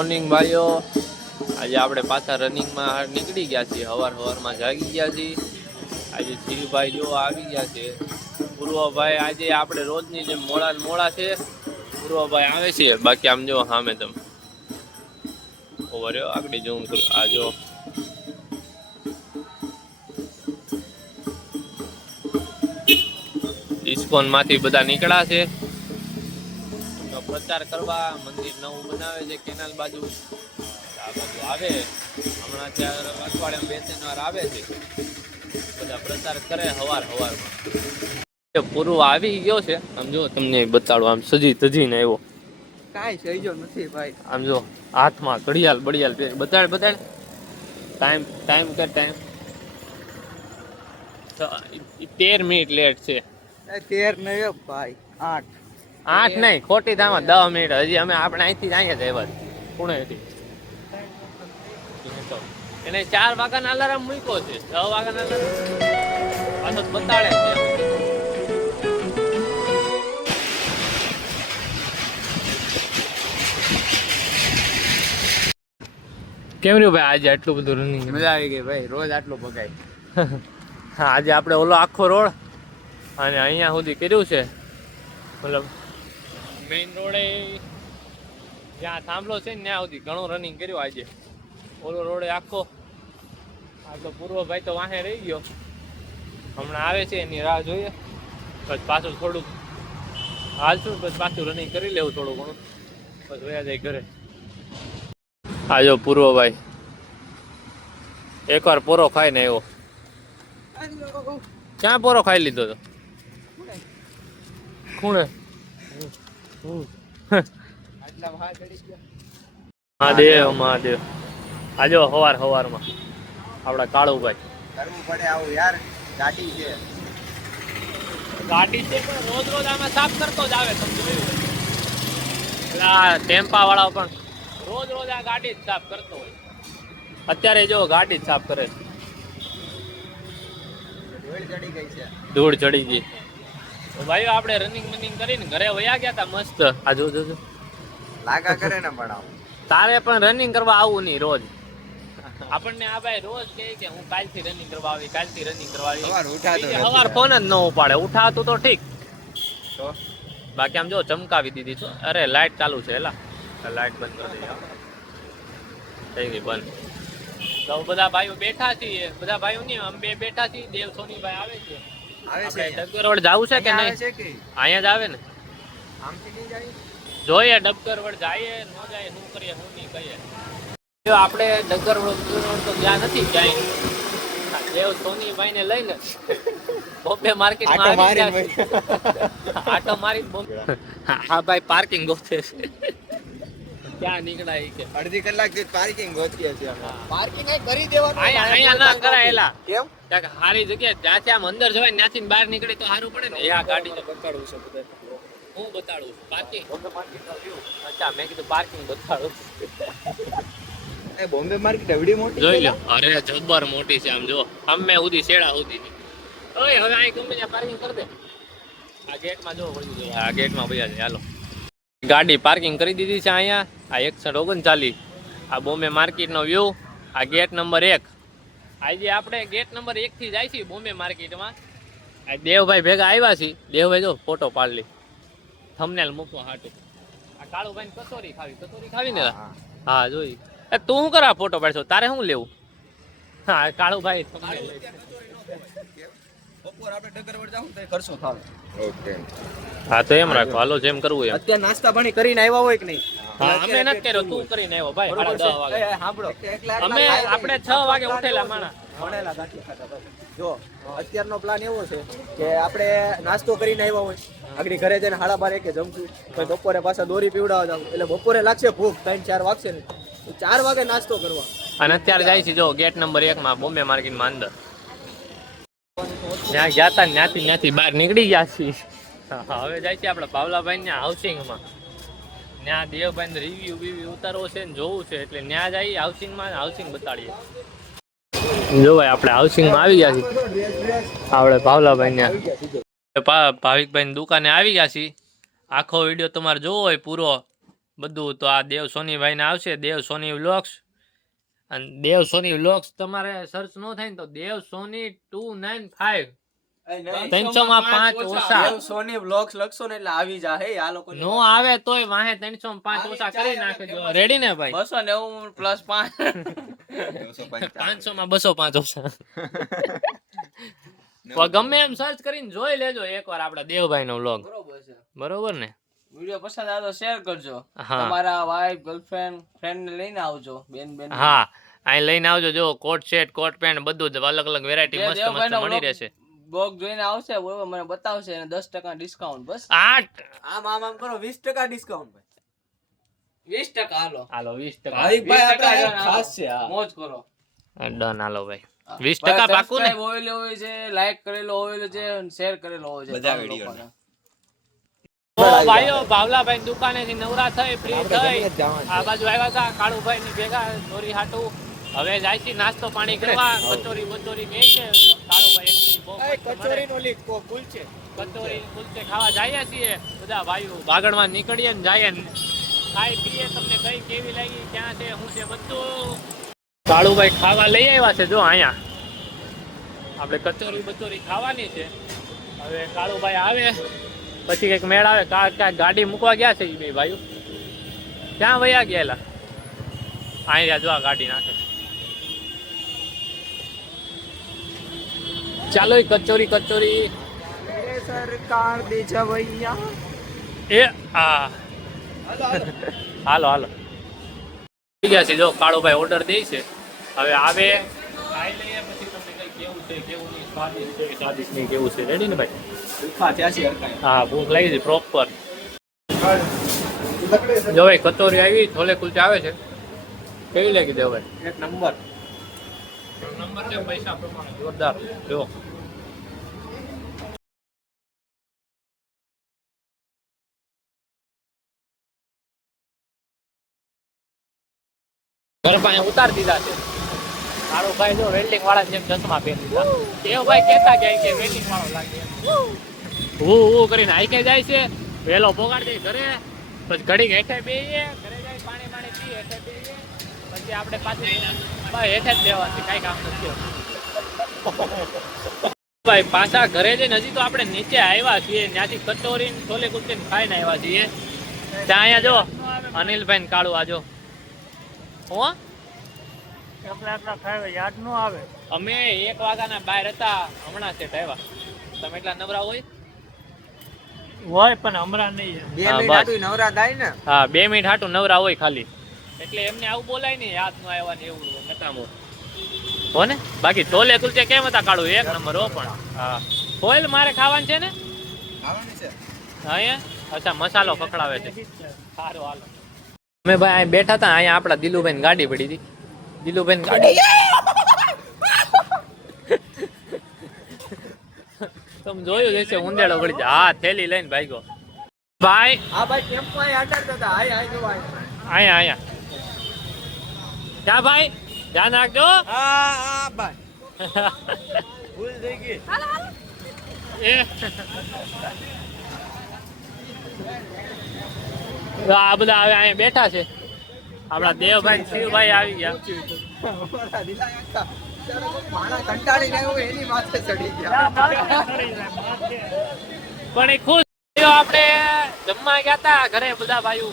Morning ભાઈઓ. આજે આપણે પાછા રનિંગમાં નીકળી ગયા છીએ. સવારમાં જાગી ગયા છીએ. આજે શિવભાઈ જો આવી ગયા છે. પૂર્વભાઈ આજે આપણે રોજની જેમ મોડા છે. પૂર્વભાઈ આવે છે. બાકી આમ જો સામે તમે ઓવર આગળ જોઉં કરું. આ જો ઇસ્કોન માંથી બધા નીકળ્યા છે પ્રચાર કરવા. મંદિર નવું બનાવે છે કેનાલ બાજુ. આ બાજુ આવે હમણાં ત્યાં અઠવાડિયામાં 2-3 વાર આવે છે. બધા પ્રચાર કરે સવારમાં. પૂર્વ આવી ગયો છે. આમ જો તમને બતાડો. આમ સજી તજીને આવ્યો. કાંઈ સહીજો નથી ભાઈ. આમ જો હાથમાં ઘડિયાળ બતાડ ટાઈમ કે ટાઈમ 13 મિનિટ લેટ છે. 13 નહીં ભાઈ, 8 નહીં, ખોટી થામાં 10 મિનિટ. હજી અમે આપણે અહીંથી જ અહીંયા જ આવ્યા પુણેથી. એને 4 વાગ્યાનો અલાર્મ મૂક્યો છે. 6 વાગ્યાનો અલાર્મ પાછો બતાડે છે. કેમ રહ્યું ભાઈ આજે આટલું બધું રનિંગ? મજા આવી ગઈ ભાઈ. રોજ આટલું ભગાય. હા, આજે આપણે ઓલો આખો રોડ અને અહીંયા સુધી કર્યું છે. મતલબ મેઇન રોડે જ્યાં થાંભલો છે ને ત્યાં સુધી ઘણું રનિંગ કર્યું આજે. ઓલો રોડે આખો. આપણો પૂર્વભાઈ તો વાહે રહી ગયો. હમણાં આવે છે એની રાહ જોઈએ. પછી પાછું થોડુંક હાલશું. પછી પાછું રનિંગ કરી લેવું થોડું ઘણું. પછી વયા જાય ઘરે. આ જો પૂર્વભાઈ એકવાર પોરો ખાઈને આવ્યો. ક્યાં પોરો ખાઈ લીધો તો? ખૂણે. મહાદેવ. આજો સવારમાં આપડા કાળુભાઈ. કરવું પડે આવું યાર. ગાડી છે પણ રોજ આમાં સાફ કરતો જ આવે. તમે જોયું આ ટેમ્પા વાળા પણ રોજ આ ગાડી જ સાફ કરતો હોય. અત્યારે જો ગાડી જ સાફ કરે છે. ધૂળ ચડી ગઈ. ભાઈ આપણે રનિંગ કરીને ઘરે વયા ગયા તા મસ્ત. આ જો લાગા કરે ને પણ તારે પણ રનિંગ કરવા આવું નહીં રોજ. આપણને આ ભાઈ રોજ કહે કે હું કાલથી રનિંગ કરવા આવી. સવાર ફોન જ ન ઉપાડે. ઉઠાતું તો ઠીક. બાકી આમ જો ચમકાવી દીધી તો. અરે લાઈટ ચાલુ છે. એલા લાઈટ બંધ કરી દઈએ. થઈ ગઈ બંધ. તો બધા ભાઈઓ બેઠા છીએ. બધા ભાઈઓ નહીં, અમે બે બેઠા છીએ. દેવ સોનીભાઈ આવે છે. ડબગર રોડ જવું છે કે નહીં? અહીંયા જ આવે ને. જોઈએ ડબગર રોડ જાય ન જાય, શું કરીએ શું નહીં કહીએ. જો આપણે ડગર રોડ તો જ્યાં નથી ક્યાંય. દેવ સોનીભાઈ ને લઈને બોમ્બે માર્કેટ આટો મારી. હા ભાઈ પાર્કિંગ ગોતે છે. ક્યાં નીકળાય કે અડધી કલાક થી પાર્કિંગ ગોતીએ છીએ. પાર્કિંગ કરી દેવાનું. અહીંયા ના કરાયેલા. કેમ? સારી જગ્યાએ જ્યાંથી આમ અંદર જવાય ત્યાંથી બહાર નીકળી તો સારું પડે ને. આ ગાડી તો બતાડવું છે બધા. હું બતાડું પાર્કિંગ. અચ્છા, મેં કીધું પાર્કિંગ બતાડું. બોમ્બે માર્કેટ એવડી મોટી જોઈ લો. અરે જબર મોટી છે. આમ જો અમે સુધી શેડા સુધી ની. ઓય હવે અહીં ગમે ત્યાં પાર્કિંગ કરી દે. આ ગેટમાં જો વળી જાય. આ ગેટમાં ભૈયા છે. હાલો ગાડી પાર્કિંગ કરી દીધી છે અહીંયા. આ 6139. આ બોમ્બે માર્કેટનો વ્યૂ. આ ગેટ નંબર 1. આજે આપણે ગેટ નંબર 1 થી જાય છીએ બોમ્બે માર્કેટમાં. આ દેવભાઈ ભેગા આવ્યા છીએ. દેવભાઈ જો ફોટો પાડી લે. થંબનેલ મૂકવા હાટું. આ કાળુભાઈ કચોરી ખાવી ને. હા જોઈ. તું શું કરા ફોટો પાડશો? તારે શું લેવું? હા કાળુભાઈ હા તો એમ રાખો. હાલો જેમ કરવું એમ. અત્યારે નાસ્તા પાણી કરીને આવ્યા હોય કે નહીં? હા અમે નથી કર્યો. તું કરીને આવ્યો ભાઈ. 10 વાગે આપણે 6 વાગે ઉઠેલા માણા. જો અત્યારનો પ્લાન એવો છે કે આપણે નાસ્તો કરીને આવ્યા હોય, આગળ ઘરે જઈને 12:30 જમશું, પછી બપોરે પાછા દોરી પીવડાવવા જાવ. એટલે બપોરે લાગશે ભૂખ, 3-4 વાગશે ને 4 વાગે નાસ્તો કરવા. અને અત્યારે જાય છે જો ગેટ નંબર 1 માં બોમ્બે માર્કેટમાં અંદર. ત્યાં ગયા હતા ત્યાંથી બહાર નીકળી ગયા છીએ. હવે જાય છે આપણે ભાવલાભાઈ ના હાઉસિંગમાં. ત્યાં દેવભાઈ રિવ્યુ ઉતારવો છે ને જોવું છે. એટલે ત્યાં જઈએ હાઉસિંગ બતાડીએ. જો ભાઈ આપણે હાઉસિંગમાં આવી ગયા છીએ. આપણે ભાવલાભાઈ ને ભાવિકભાઈ ની દુકાને આવી ગયા છીએ. આખો વિડીયો તમારે જોવો હોય પૂરો બધું તો આ દેવ સોનીભાઈ ને આવશે, દેવ સોની વ્લોગ્સ. અને દેવ સોની વ્લોગ્સ તમારે સર્ચ ન થાય ને તો દેવ સોની 295 300 માં 5 ઓછા. દેવ સોની વ્લોગ્સ લખશો ને એટલે આવી જાહે આ લોકો નો આવે તોય વાહે 300 માં 5 ઓછા કરી નાખજો. રેડી ને ભાઈ? 290 પ્લસ 5 500 માં 205 ઓછા. તો ગમે એમ સર્ચ કરીને જોઈ લેજો એકવાર આપડા દેવભાઈ નો વ્લોગ. બરોબર છે. બરોબર ને? વિડિયો પસંદ આવે તો શેર કરજો. હા. તમારા વાઈફ, ગર્લફ્રેન્ડ, ફ્રેન્ડ ને લઈને આવજો. બેન હા, અહીં લઈને આવજો. જો કોટ સેટ, કોટ પેન્ટ બધું જ અલગ અલગ વેરાયટી મસ્ત મસ્ત મળી રહેશે. બ્લોગ જોઈને આવશે, બરોબર, મને બતાવશે અને 10% ડિસ્કાઉન્ટ. બસ 8 આમ કરો 20% ડિસ્કાઉન્ટ ભાઈ. 20% હાલો 20%. ભાઈ ખાસ છે. મોજ કરો. ડન. હાલો ભાઈ 20% પાકું ને? હોય છે, લાઈક કરેલો હોય છે, શેર કરેલો હોય છે બધા વિડિયો. તો ભાઈઓ ભાવલાભાઈ દુકાને થી નવરા થઈ, ફ્રી થઈ, આ બાજુ આવ્યા હતા કાળુભાઈ ની ભેગા ચોરી હાટું. હવે જાય છે નાસ્તો પાણી કરવા. કચોરી બચોરી કે છે કાળુભાઈ, કચોરી નો લીક કુલચે, કચોરી કુલચે ખાવા જઈએ છીએ બધા ભાઈઓ. ભાગણમાં નીકળીએ ને જઈએ ને ખાઈ પીએ. તમને કઈ કેવી લાગી, ક્યાં છે, શું છે બધું કાળુભાઈ ખાવા લઈ આવ્યા છે. જો અહીંયા આપણે કચોરી બચોરી ખાવાની છે. હવે કાળુભાઈ આવે પછી કઈક મેળ આવે. ક્યાંક ગાડી મૂકવા ગયા છે એ બે ભાઈઓ. ક્યાં વયા ગયેલા? અહીંયા જો આ ગાડી નાખે. ચાલો કચોરી કચોરી સરકાર દે જવૈયા. એ આ હાલો હાલો થઈ ગયા છે. જો કાળુભાઈ ઓર્ડર દે છે. હવે આવે ખાઈ લઈએ પછી તમને કઈ કેવું છે કેવું નહીં, સ્વાદિષ્ટ છે સ્વાદિષ્ટ નહીં કેવું છે. રેડી ને ભાઈ? હા, ભૂખ લાગી છે પ્રોપર. જો ભાઈ કચોરી આવી, છોલે કુલચા આવે છે. કેવી લાગી દે ભાઈ? એક નંબર છે. પૈસા પ્રમાણે જોરદાર. જો ઘર પાસે ઉતાર દીધા છે. મારો ભાઈ જો વેલ્ડિંગ વાળા જેમ ચશ્મા પહેરી દીધા. એ ભાઈ કહેતા કે વેલ્ડિંગ વાળો લાગે. હું કરીને આઈકે જાય છે. વેલો પોગાડી દે ઘરે, પછી ઘડીક હેઠે બેહીએ, ઘરે જાય પાણી પાણી પી, હેઠે બેહીએ, પછી આપણે પાછી ભાઈ હેઠે જ દેવાથી કાંઈ કામ નથી. ભાઈ પાછા ઘરે જઈને હજી તો આપણે નીચે આવ્યા છીએ. ત્યાંથી કચોરી છોલે કુલચે ખાઈને આવ્યા છીએ. ત્યાં અહીંયા જો અનિલભાઈ ને કાળુ આજો. હું યાદ નો આવે. અમે 1 વાગ્યાના બહાર હતા, હમણાં સેટ આવ્યા. તમે એટલા નવરા હોય પણ હમણાં નહીં. 2 હા, મિનિટ આટલું નવરા થાય ને. હા, 2 મિનિટ હાટું નવરા હોય ખાલી. એટલે એમને આવું બોલાય નહીં, યાદ ન આવ્યા ને એવું નતામો હો ને. બાકી છોલે કુલચે કેમ હતા કાળુ? 1 નંબર હો. પણ હા, ફોઇલ મારે ખાવાનું છે ને. અહીંયા અચ્છા મસાલો પકડાવે છે. સારું હાલો. અમે ભાઈ અહીં બેઠા હતા. અહીંયા આપણા દિલુભાઈ ગાડી પડી હતી. દિલુભાઈ ગાડી તમે જોયું હશે, ઊંધેડો ગળી જાય. હા, થેલી લઈને ભાગ્યો ભાઈ. આ ભાઈ કેમ્પમાં આટાડતા હતા. આય જો અહીંયા અહીંયા ક્યાં ભાઈ? ધ્યાન રાખજો. હા ભાઈ ભૂલ થઈ ગઈ. એ આ બધા હવે અહીંયા બેઠા છે. આપણા દેવભાઈ શિવભાઈ આવી ગયા. પણ એ ખુશ થયો. આપણે જમવા ગયા હતા ઘરે બધા ભાઈઓ.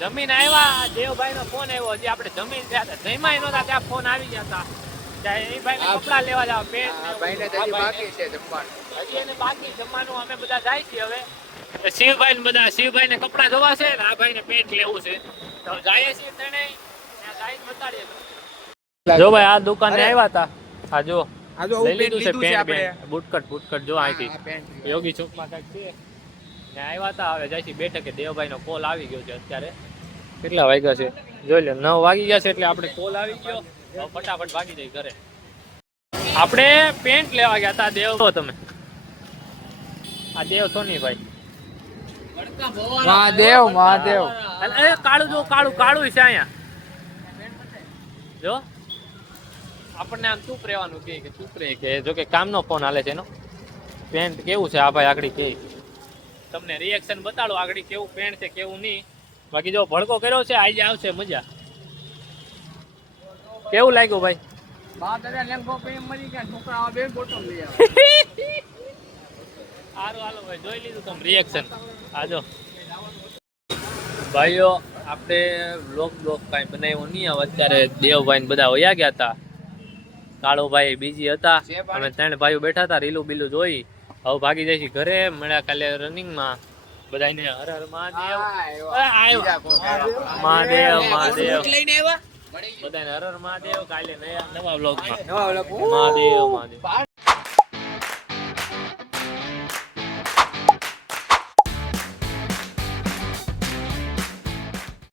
જમીન આવ્યા, દેવભાઈ નો ફોન આવ્યો. હજી આપણે જમીન ગયા હતા, જમ્યા નહોતા ત્યાં ફોન આવી ગયા હતા. ત્યાં એ ભાઈ કપડા લેવા જાવ. હજી એને બાકી જમવાનું. અમે બધા જાય છીએ હવે. શિવભાઈ ને બધા શિવભાઈ ને કપડા જોવા છે ને આ ભાઈ ને પેન્ટ લેવું છે. તો જાય છીએ તેને ત્યાં જાય બતાડીએ. જો ભાઈ આ દુકાને આવ્યા હતા. આ જો લઈ લીધું છે પેન્ટ બેન્ટ બુટકટ જો અહીંથી યોગી ચોકમાં કાંઈક છે ત્યાં આવ્યા હતા. હવે જાય છે બેઠકે. દેવભાઈ નો કોલ આવી ગયો છે અત્યારે. કેટલા વાગ્યા છે જોઈ લે. 9 વાગી ગયા છે એટલે આપણે કોલ આવી ગયો. ફટાફટ ભાગી જાય ઘરે. આપણે પેન્ટ લેવા ગયા હતા. દેવ તમે આ દેવ સોનીભાઈ મહાદેવ કાળું જો કાળું છે અહીંયા. જો આપણને આમ ચૂપ રહેવાનું કે ચૂપ રહે કે જો કે કામનો ફોન હાલે છે એનો. પેન્ટ કેવું છે આ ભાઈ આગળ કે તમને રિએક્શન બતાડો આગળ કેવું પેન્ટ છે કેવું નહીં. બાકી જો ભડકો કર્યો છે આજે આવશે મજા. કેવું લાગ્યું ભાઈ? સારું હાલો ભાઈ જોઈ લીધું તમે રિએક્શન. આજો ભાઈઓ આપણે વ્લોગ કાંઈ બનાવ્યો નહીં. હવે અત્યારે દેવભાઈ ને બધા વયા ગયા હતા. કાળુભાઈ બીજી હતા. અમે 3 ભાઈઓ બેઠા હતા રીલું બીલું જોઈ. હવે ભાગી જાય છે ઘરે. મળ્યા કાલે રનિંગમાં. બધાને હર હર મહાદેવ. મહાદેવ મહાદેવ બધાને હર હર મહાદેવ. કાલે નવા વ્લોગમાં મહાદેવ મહાદેવ.